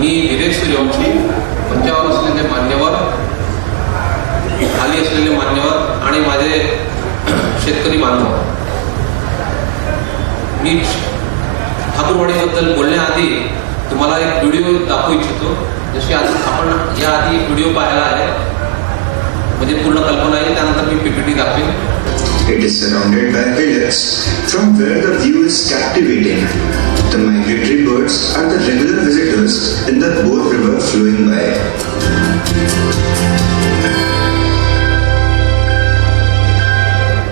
मी विवेक सूर्यवंशी, मंचावर असलेले मान्यवर, खाली असलेले मान्यवर आणि माझे शेतकरी बांधव, मी ठाकूरवाडीबद्दल बोलण्याआधी तुम्हाला एक व्हिडिओ दाखवू इच्छितो. जशी आज आपण याआधी व्हिडिओ पाहिला आहे, म्हणजे पूर्ण कल्पना आहे. त्यानंतर मी PPT दाखवेन. It is surrounded by villages from where the view is captivating. The migratory birds are the regular visitors in the Bor River flowing by.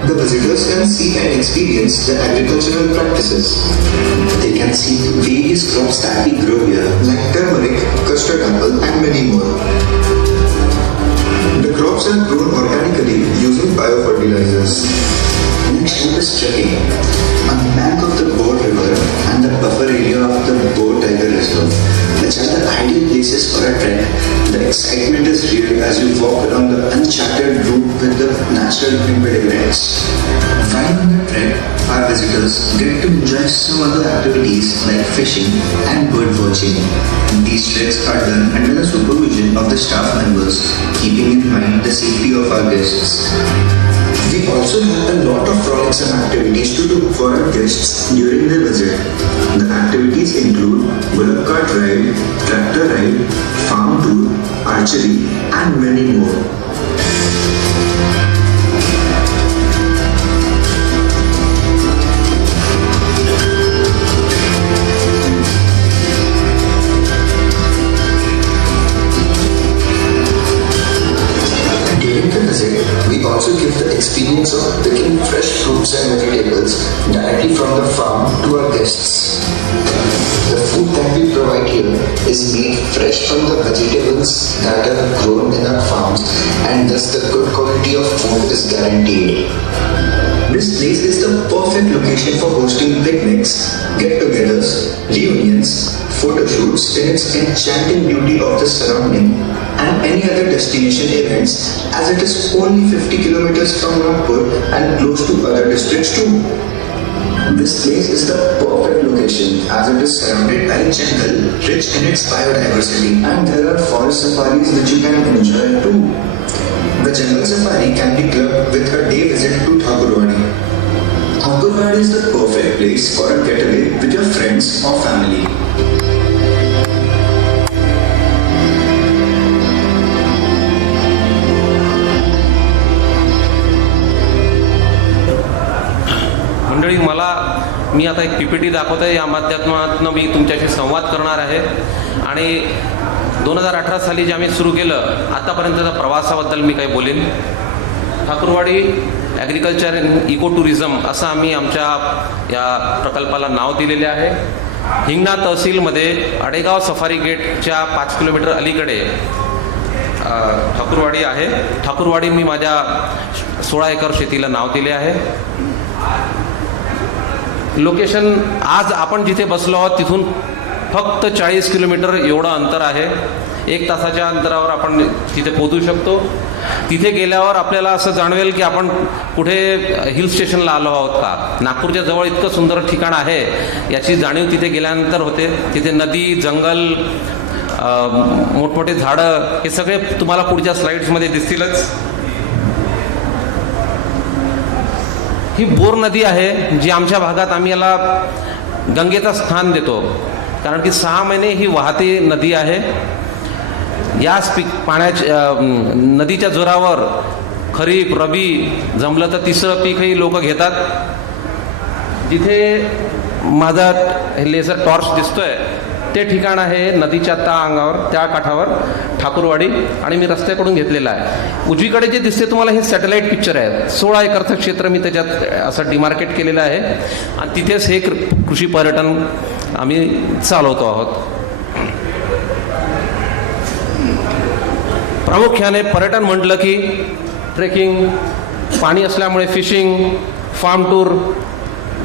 The visitors can see and experience the agricultural practices. They can see various crops that we grow here, like turmeric, custard apple, and many more. The crops are grown organically using biofertilizers. Next step is trekking. On the bank of the Bor River and the buffer area of the Bor Tiger Reserve, which are the ideal places for a trek, the excitement is real as you walk along the uncharted route with the natural impediments. While on the trek, our visitors get to enjoy some other activities like fishing and bird watching. These treks are done under the supervision of the staff members, keeping in mind the safety of our guests. We also have a lot of frolicsome activities to do for our guests during their visit. The activities include bullock cart ride, tractor ride, farm tour, archery, and many more. We also give the experience of picking fresh fruits and vegetables directly from the farm to our guests. The food that we provide here is made fresh from the vegetables that are grown in our farms, and thus the good quality of food is guaranteed. This place is the perfect location for hosting picnics, get-togethers, reunions, photo shoots in its enchanting beauty of the surrounding, and any other destination events, as it is only 50 kilometers from Nagpur and close to other districts too. This place is the perfect location as it is surrounded by jungle rich in its biodiversity, and there are forest safaris which you can enjoy too. The jungle safari can be clubbed with a day visit to Thakurwadi. Thakurwadi is the perfect place for a getaway with your friends or family. मंडळी, मी आता एक PPT दाखवत आहे. या माध्यमातून मी तुमच्याशी संवाद करणार आहे. आणि 2018 साली जे आम्ही सुरू केलं, आतापर्यंतच्या प्रवासाबद्दल मी काही बोलेन. Thakurwadi agriculture and eco tourism असं आम्ही आमच्या या प्रकल्पाला नाव दिलेले आहे. हिंगणा तहसीलमध्ये अडेगाव सफारी गेटच्या 5 किलोमीटर अलीकडे ठाकूरवाडी आहे. ठाकूरवाडी मी माझ्या 16 एकर शेतीला नाव दिले आहे. लोकेशन आज आपण जिथे बसलो आहोत तिथून फक्त 40 किलोमीटर एवढं अंतर आहे. 1 तासाच्या अंतरावर आपण तिथे पोहोचू शकतो. तिथे गेल्यावर आपल्याला असं जाणवेल की आपण कुठे हिल स्टेशनला आलो आहोत का. नागपूरच्या जवळ इतकं सुंदर ठिकाण आहे याची जाणीव तिथे गेल्यानंतर होते. तिथे नदी, जंगल, मोठमोठे झाडं हे सगळे तुम्हाला पुढच्या स्लाइड्समध्ये दिसतीलच. ही बोर नदी आहे जी आमच्या भागात आम्ही याला गंगेचं स्थान देतो, कारण की 6 महिने ही वाहते नदी आहे. याच नदीच्या जोरावर खरीप, रबी जमलं तर तिसरं पीकही लोक घेतात. जिथे माझा लेझर टॉर्च दिसतोय ते ठिकाण आहे नदीच्या त्या काठावर ठाकूरवाडी, आणि मी रस्त्याकडून घेतलेला आहे. उजवीकडे जे दिसते तुम्हाला हे सॅटेलाइट पिक्चर आहे. 16 एकरचं क्षेत्र मी त्याच्यात असं डिमार्केट केलेलं आहे, आणि तिथेच हे कृषी पर्यटन आम्ही चालवतो आहोत. प्रामुख्याने पर्यटन म्हटलं की ट्रेकिंग, पाणी असल्यामुळे फिशिंग, फार्म टूर,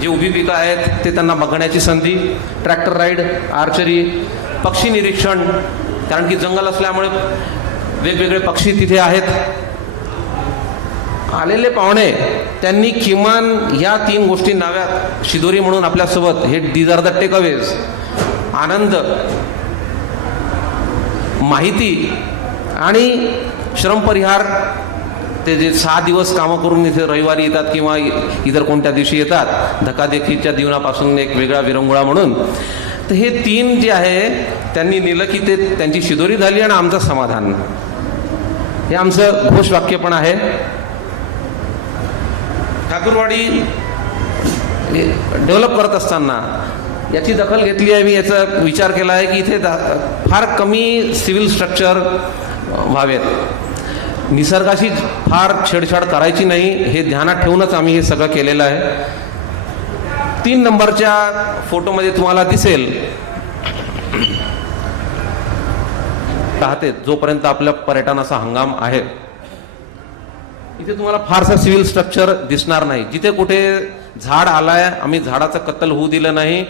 जी उभी पिकं आहेत ते त्यांना बघण्याची संधी, ट्रॅक्टर राईड, आर्चरी, पक्षी निरीक्षण, कारण की जंगल असल्यामुळे वेगवेगळे पक्षी तिथे आहेत. आलेले पाहुणे त्यांनी किमान या 3 गोष्टी नाव्यात शिदोरी म्हणून आपल्यासोबत, हे दीज आर द टेकअवेज. आनंद, माहिती आणि श्रमपरिहार, ते जे 6 दिवस कामं करून इथे रविवारी येतात किंवा इतर कोणत्या दिवशी येतात धकाधकीच्या जीवनापासून एक वेगळा विरंगुळा म्हणून, तर हे 3 जे आहे त्यांनी नेलं की ते त्यांची शिदोरी झाली आणि आमचं समाधान. हे आमचं घोषवाक्य पण आहे. ठाकूरवाडी डेव्हलप करत असताना याची दखल घेतली आहे. मी याचा विचार केला आहे की इथे फार कमी सिव्हिल स्ट्रक्चर व्हावेत, निसर्गाशी फार छेडछाड करायची नाही, हे ध्यानात ठेवूनच आम्ही हे सगळं केलेलं आहे. 3 नंबरच्या फोटोमध्ये तुम्हाला दिसेल राहते जोपर्यंत आपल्या पर्यटनाचा हंगाम आहे, इथे तुम्हाला फारसं सिव्हिल स्ट्रक्चर दिसणार नाही. जिथे कुठे झाड आलाय आम्ही झाडाचं कत्तल होऊ दिलं नाही,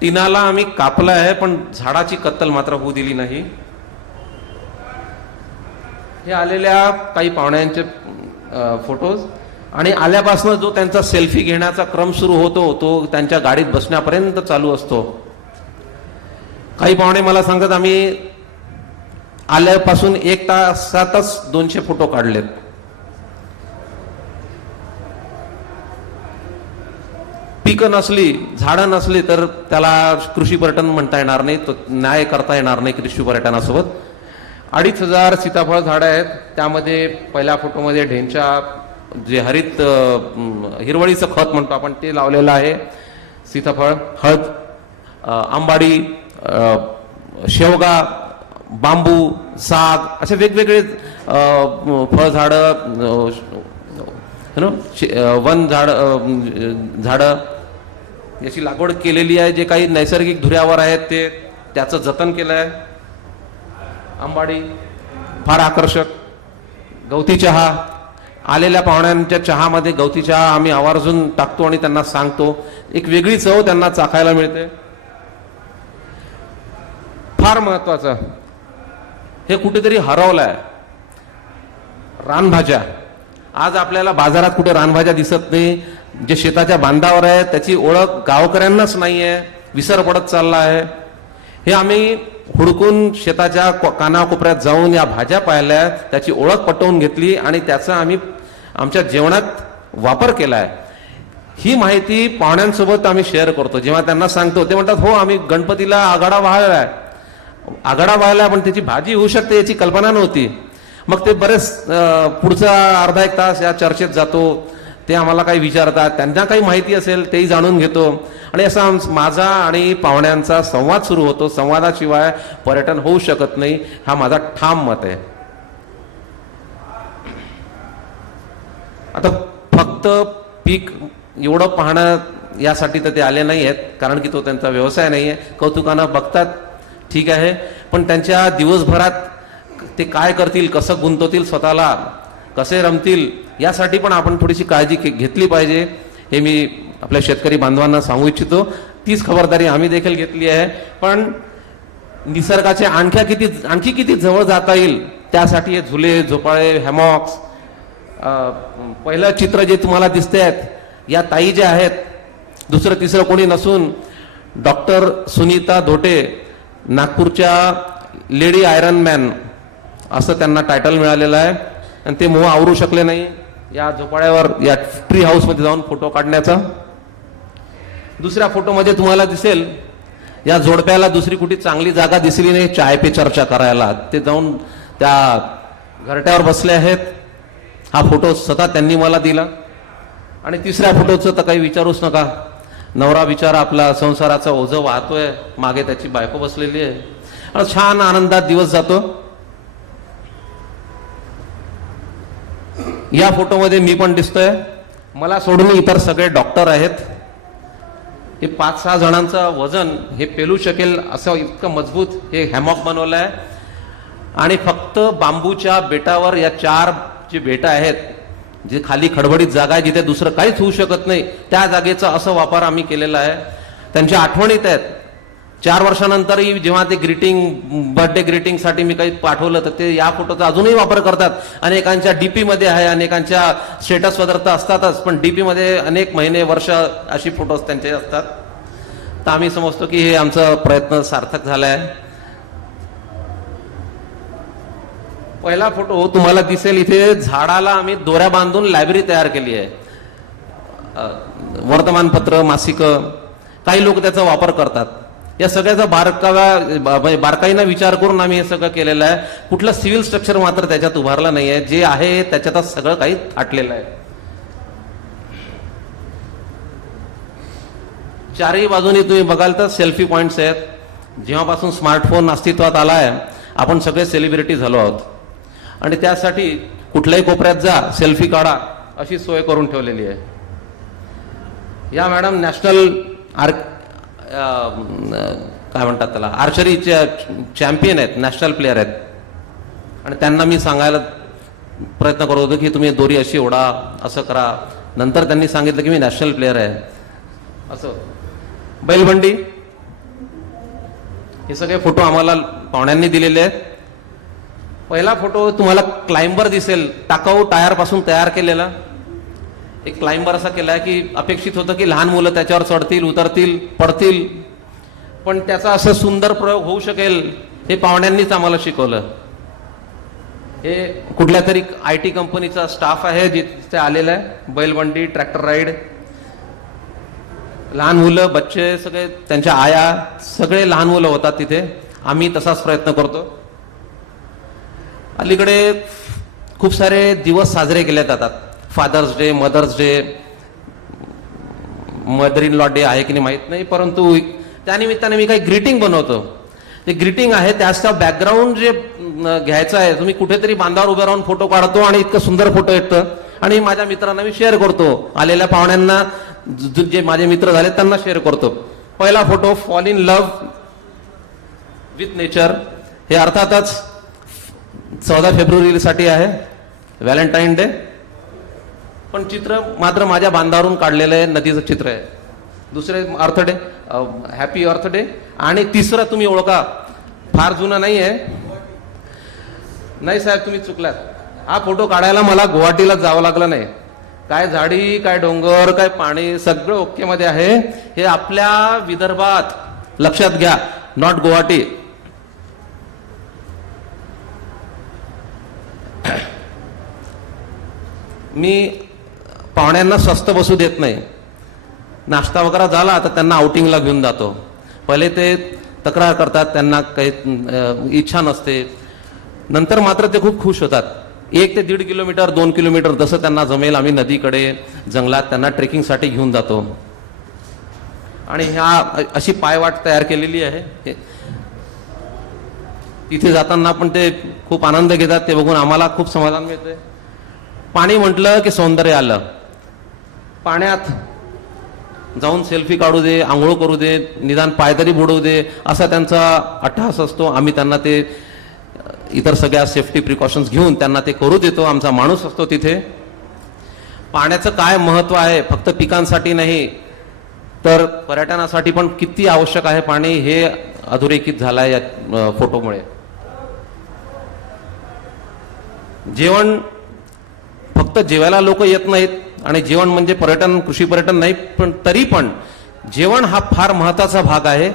टिनाला आम्ही कापलं आहे पण झाडाची कत्तल मात्र होऊ दिली नाही. हे आलेल्या काही पाहुण्यांचे फोटोज आणि आल्यापासून जो त्यांचा सेल्फी घेण्याचा क्रम सुरू होतो तो त्यांच्या गाडीत बसण्यापर्यंत चालू असतो. काही पाहुणे मला सांगतात आम्ही आल्यापासून 1 तासातच 200 फोटो काढलेत. पिकं नसली, झाडं नसली तर त्याला कृषी पर्यटन म्हणता येणार नाही, तो न्याय करता येणार नाही कृषी पर्यटनासोबत. 2500 सीताफळ झाडं आहेत. त्यामध्ये पहिल्या फोटोमध्ये ढेंच्या जे हरित हिरवळीचं खत म्हणतो आपण ते लावलेलं आहे. सीताफळ, हळद, आंबाडी, शेवगा, बांबू, साग असे वेगवेगळे फळझाडं, वन झाडं याची लागवड केलेली आहे. जे काही नैसर्गिक धुऱ्यावर आहेत ते त्याचं जतन केलं आहे. आंबाडी फार आकर्षक. गवती चहा, आलेल्या पाहुण्यांच्या चहामध्ये गवती चहा आम्ही आवर्जून टाकतो आणि त्यांना सांगतो, एक वेगळी चव त्यांना चाखायला मिळते. फार महत्वाचं, हे कुठेतरी हरवलंय, रानभाज्या. आज आपल्याला बाजारात कुठे रानभाज्या दिसत नाही. जे शेताच्या बांधावर आहे त्याची ओळख गावकऱ्यांनाच नाही आहे, विसर पडत चालला आहे. हे आम्ही हुडकून शेताच्या कानाकोपऱ्यात जाऊन या भाज्या पाहिल्या, त्याची ओळख पटवून घेतली आणि त्याचा आम्ही आमच्या जेवणात वापर केलाय. ही माहिती पाहुण्यांसोबत आम्ही शेअर करतो. जेव्हा त्यांना सांगतो ते म्हणतात, हो आम्ही गणपतीला आघाडा वाहलाय, पण त्याची भाजी होऊ शकते याची कल्पना नव्हती. मग ते बरेच पुढचा अर्धा 1 तास या चर्चेत जातो. ते आम्हाला काही विचारतात, त्यांना काही माहिती असेल तेही जाणून घेतो आणि असा माझा आणि पाहुण्यांचा संवाद सुरू होतो. संवादाशिवाय पर्यटन होऊ शकत नाही, हा माझा ठाम मत आहे. आता फक्त पीक एवढं पाहणं यासाठी तर ते आले नाही आहेत, कारण की तो त्यांचा व्यवसाय नाही आहे. कौतुकानं बघतात, ठीक आहे, पण त्यांच्या दिवसभरात ते काय करतील, कसं गुंतवतील स्वतःला, कसे रमतील, यासाठी पण आपण थोडीशी काळजी घेतली पाहिजे. हे मी आपल्या शेतकरी बांधवांना सांगू इच्छितो. तीच खबरदारी आम्ही देखील घेतली आहे. पण निसर्गाचे आणखी किती जवळ जाता येईल त्यासाठी हे झुले, झोपाळे, हॅमॉक्स. पहिलं चित्र जे तुम्हाला दिसते आहेत, या ताई ज्या आहेत, दुसरं तिसरं कोणी नसून डॉक्टर सुनीता धोटे, नागपूरच्या लेडी आयरन मॅन असं त्यांना टायटल मिळालेलं आहे. आणि ते मोह आवरू शकले नाही या झोपाळ्यावर, या ट्री हाऊसमध्ये जाऊन फोटो काढण्याचा. दुसऱ्या फोटोमध्ये तुम्हाला दिसेल या जोडप्याला दुसरी कुठे चांगली जागा दिसली नाही चाय पे चर्चा करायला, ते जाऊन त्या घरट्यावर बसले आहेत. हा फोटो स्वतः त्यांनी मला दिला. आणि तिसऱ्या फोटोचं तर काही विचारूच नका. नवरा बिचारा आपला संसाराचा ओझं वाहतोय, मागे त्याची बायको बसलेली आहे आणि छान आनंदात दिवस जातो. या फोटोमध्ये मी पण दिसतोय. मला सोडून इतर सगळे डॉक्टर आहेत. हे 5-6 जणांचं वजन हे पेलू शकेल असं इतकं मजबूत हे हॅमॉक बनवलंय. आणि फक्त बांबूच्या बेटावर या 4 जे बेटा आहेत, जे खाली खडबडीत जागा आहे जिथे दुसरं काहीच होऊ शकत नाही, त्या जागेचा असं वापर आम्ही केलेला आहे. त्यांच्या आठवणीत आहेत. 4 वर्षानंतरही जेव्हा ते बर्थडे ग्रीटिंगसाठी मी काही पाठवलं तर ते या फोटोचा अजूनही वापर करतात. अनेकांच्या डीपी मध्ये आहे, अनेकांच्या स्टेटसवर तर असतातच, पण डीपी मध्ये अनेक महिने, वर्ष अशी फोटोज त्यांचे असतात. तर आम्ही समजतो की हे आमचा प्रयत्न सार्थक झालाय. पहिला फोटो तुम्हाला दिसेल इथे झाडाला आम्ही दोऱ्या बांधून लायब्ररी तयार केली आहे. वर्तमानपत्र, मासिक, काही लोक त्याचा वापर करतात. या सगळ्याचा बारकाईनं विचार करून आम्ही हे सगळं केलेलं आहे. कुठलं सिव्हिल स्ट्रक्चर मात्र त्याच्यात उभारलं नाही आहे. जे आहे त्याच्यातच सगळं काही थाटलेलं आहे. चारही बाजूनी तुम्ही बघाल तर सेल्फी पॉइंट्स आहेत. जेव्हापासून स्मार्टफोन अस्तित्वात आला आहे आपण सगळे सेलिब्रिटी झालो आहोत आणि त्यासाठी कुठल्याही कोपऱ्यात जा, सेल्फी काढा अशी सोय करून ठेवलेली आहे. या मॅडम नॅशनल काय म्हणतात त्याला, आर्चरीच्या चॅम्पियन आहेत, नॅशनल प्लेअर आहेत. आणि त्यांना मी सांगायला प्रयत्न करत होतो की तुम्ही दोरी अशी ओढा, असं करा. नंतर त्यांनी सांगितलं की मी नॅशनल प्लेअर आहे. असं बैलबंडी, हे सगळे फोटो आम्हाला पाहुण्यांनी दिलेले आहेत. पहिला फोटो तुम्हाला क्लाइंबर दिसेल, टाकाऊ टायर पासून तयार केलेला. एक क्लाइंबर असा केलाय की अपेक्षित होतं की लहान मुलं त्याच्यावर चढतील, उतरतील, पडतील, पण त्याचा असं सुंदर प्रयोग होऊ शकेल हे पाहुण्यांनीच आम्हाला शिकवलं. हे कुठल्या तरी IT कंपनीचा स्टाफ आहे जिथे आलेला आहे. बैलबंडी, ट्रॅक्टर राईड, लहान मुलं, बच्चे, सगळे त्यांच्या आया, सगळे लहान मुलं होतात तिथे. आम्ही तसाच प्रयत्न करतो. अलीकडे खूप सारे दिवस साजरे केले जातात. Father's Day, Mother's Day, mother in law day आहे की नाही माहित नाही, परंतु त्यानिमित्ताने मी काही ग्रीटिंग बनवतो. ते ग्रीटिंग आहे त्याचा बॅकग्राऊंड जे घ्यायचं आहे, तुम्ही कुठेतरी बांधावर उभे राहून फोटो काढतो आणि इतकं सुंदर फोटो येतं आणि माझ्या मित्रांना मी शेअर करतो. आलेल्या पाहुण्यांना, जे माझे मित्र झाले त्यांना शेअर करतो. पहिला photo fall in love with nature. हे अर्थातच 14 फेब्रुवारीसाठी आहे, व्हॅलेंटाईन डे. पण चित्र मात्र माझ्या बांधावरून काढलेलं आहे, नदीचं चित्र आहे. दुसरे अर्थ डे, हॅपी अर्थ डे. आणि तिसरं तुम्ही ओळखा, फार जुना नाही आहे. नाही साहेब तुम्ही चुकलात. हा फोटो काढायला मला गुवाहाटीला जावं लागलं नाही. काय झाडी, काय डोंगर, काय पाणी, सगळं ओके मध्ये आहे. हे आपल्या विदर्भात, लक्षात घ्या, नॉट गुवाहाटी. मी पाहुण्यांना स्वस्त बसू देत नाही. नाश्ता वगैरे झाला तर त्यांना आउटिंगला घेऊन जातो. पहिले ते तक्रार करतात, त्यांना काही इच्छा नसते. नंतर मात्र ते खूप खुश होतात. 1 ते 1.5 किलोमीटर, 2 किलोमीटर जसं त्यांना जमेल आम्ही नदीकडे, जंगलात त्यांना ट्रेकिंगसाठी घेऊन जातो. आणि ह्या अशी पायवाट तयार केलेली आहे. तिथे जाताना पण ते खूप आनंद घेतात. ते बघून आम्हाला खूप समाधान मिळते. पाणी म्हटलं की सौंदर्य आलं. पाण्यात जाऊन सेल्फी काढू दे, आंघोळ करू दे, निदान पाय तरी बुडवू दे, असा त्यांचा अट्टहास असतो. आम्ही त्यांना ते इतर सगळ्या सेफ्टी प्रिकॉशन्स घेऊन त्यांना ते करू देतो. आमचा माणूस असतो तिथे. पाण्याचं काय महत्व आहे, फक्त पिकांसाठी नाही तर पर्यटनासाठी पण किती आवश्यक आहे पाणी, हे अधोरेखित झालंय या फोटोमुळे. जेवण फक्त जेवायला लोक येत नाहीत, आणि जेवण म्हणजे पर्यटन, कृषी पर्यटन नाही, पण तरी पण जेवण हा फार महत्वाचा भाग आहे.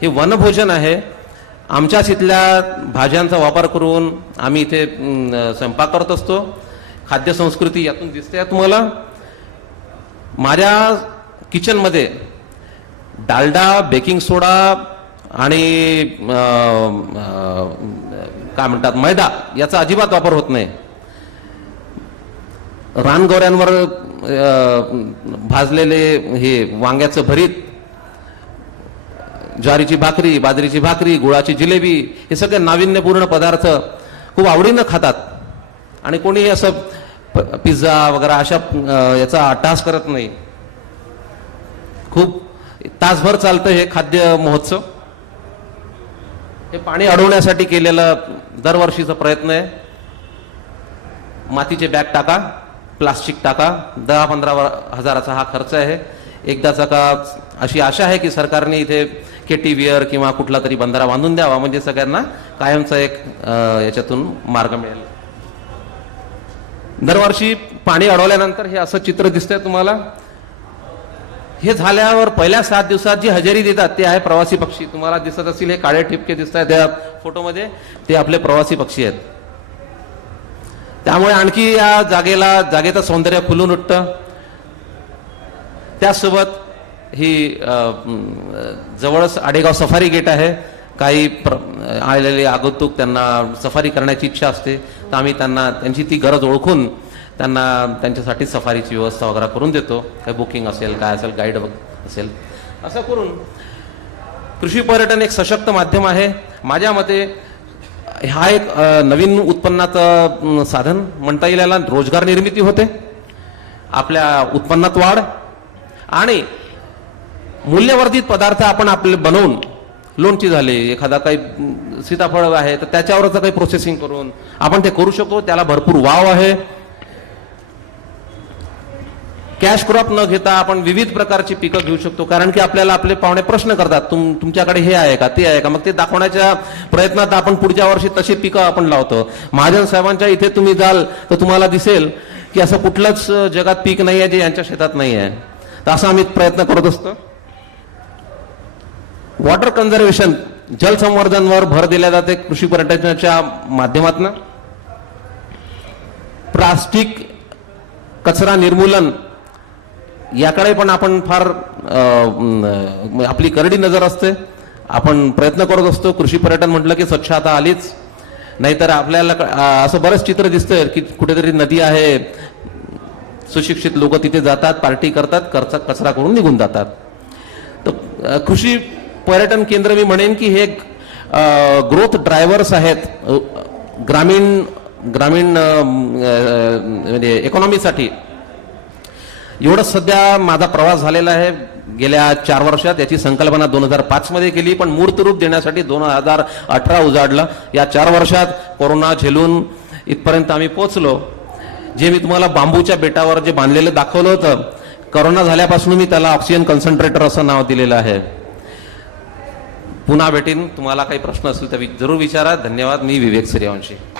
हे वनभोजन आहे. आमच्याच इथल्या भाज्यांचा वापर करून आम्ही इथे स्वयंपाक करत असतो. खाद्य संस्कृती यातून दिसते तुम्हाला. माझ्या किचनमध्ये डालडा, बेकिंग सोडा आणि काय म्हणतात मैदा याचा अजिबात वापर होत नाही. रानगोऱ्यांवर भाजलेले हे वांग्याचं भरीत, ज्वारीची भाकरी, बाजरीची भाकरी, गुळाची जिलेबी, हे सगळे नाविन्यपूर्ण पदार्थ खूप आवडीनं खातात. आणि कोणी असं पिझ्झा वगैरे अशा याचा अट्टहास करत नाही. खूप तासभर चालतं हे खाद्य महोत्सव. हे पाणी अडवण्यासाठी केलेला दरवर्षीचा प्रयत्न आहे. मातीचे बॅग टाका, प्लास्टिक टाका. 10-15 हजाराचा हा खर्च आहे एकदाचा का. अशी आशा आहे की सरकारने इथे केटीव्हिअर किंवा कुठला तरी बंधारा बांधून द्यावा, म्हणजे सगळ्यांना कायमचा एक याच्यातून मार्ग मिळेल. दरवर्षी पाणी अडवल्यानंतर हे असं चित्र दिसतंय तुम्हाला. हे झाल्यावर पहिल्या 7 दिवसात जी हजेरी देतात ते आहे प्रवासी पक्षी. तुम्हाला दिसत असतील हे काळे ठिपके दिसत आहेत त्या फोटोमध्ये, ते आपले प्रवासी पक्षी आहेत. त्यामुळे आणखी या जागेचं सौंदर्य खुलून उठतं. त्याचसोबत ही जवळच आडेगाव सफारी गेट आहे. काही आलेले आगंतुक त्यांना सफारी करण्याची इच्छा असते, तर आम्ही त्यांना त्यांची ती गरज ओळखून त्यांना त्यांच्यासाठी सफारीची व्यवस्था वगैरे करून देतो. काही बुकिंग असेल, काय असेल, गाईड असेल, असं करून कृषी पर्यटन एक सशक्त माध्यम आहे. माझ्या मते हा एक नवीन उत्पन्नाचं साधन म्हणता येईल. याला रोजगार निर्मिती होते, आपल्या उत्पन्नात वाढ, आणि मूल्यवर्धित पदार्थ आपण आपले बनवून, लोणची झाली, एखादा काही सीताफळ आहे तर त्याच्यावरच काही प्रोसेसिंग करून आपण ते करू शकतो. त्याला भरपूर वाव आहे. कॅश क्रॉप न घेता आपण विविध प्रकारची पिकं घेऊ शकतो. कारण की आपल्याला आपले पाहुणे प्रश्न करतात, तुमच्याकडे हे आहे का, ते आहे का, मग ते दाखवण्याच्या प्रयत्नात आपण पुढच्या वर्षी तशी पिकं आपण लावतो. महाजन साहेबांच्या इथे तुम्ही जाल तर तुम्हाला दिसेल की असं कुठलंच जगात पीक नाही आहे जे यांच्या शेतात नाही आहे. तर असं आम्ही प्रयत्न करत असतो. वॉटर कन्झर्वेशन, जलसंवर्धनवर भर दिला जाते कृषी पर्यटनाच्या माध्यमातून. प्लास्टिक कचरा निर्मूलन याकडे पण आपण फार आपली करडी नजर असते. आपण प्रयत्न करत असतो. कृषी पर्यटन म्हटलं की स्वच्छ आता आलीच, नाहीतर आपल्याला असं बरंच चित्र दिसतंय की कुठेतरी नदी आहे, सुशिक्षित लोक तिथे जातात, पार्टी करतात, कचरा करून निघून जातात. तर कृषी पर्यटन केंद्र मी म्हणेन की हे ग्रोथ ड्रायव्हर्स आहेत ग्रामीण म्हणजे इकॉनॉमीसाठी. एवढंच सध्या माझा प्रवास झालेला आहे गेल्या 4 वर्षात. याची संकल्पना 2005 मध्ये केली, पण मूर्त रूप देण्यासाठी 2018 उजाडलं. या 4 वर्षात कोरोना झेलून इथपर्यंत आम्ही पोहोचलो. जे मी तुम्हाला बांबूच्या बेटावर जे बांधलेलं दाखवलं होतं, कोरोना झाल्यापासून मी त्याला ऑक्सिजन कन्सन्ट्रेटर असं नाव दिलेलं आहे. पुन्हा भेटीन. तुम्हाला काही प्रश्न असेल तर जरूर विचारा. धन्यवाद. मी विवेक सूर्यवंशी.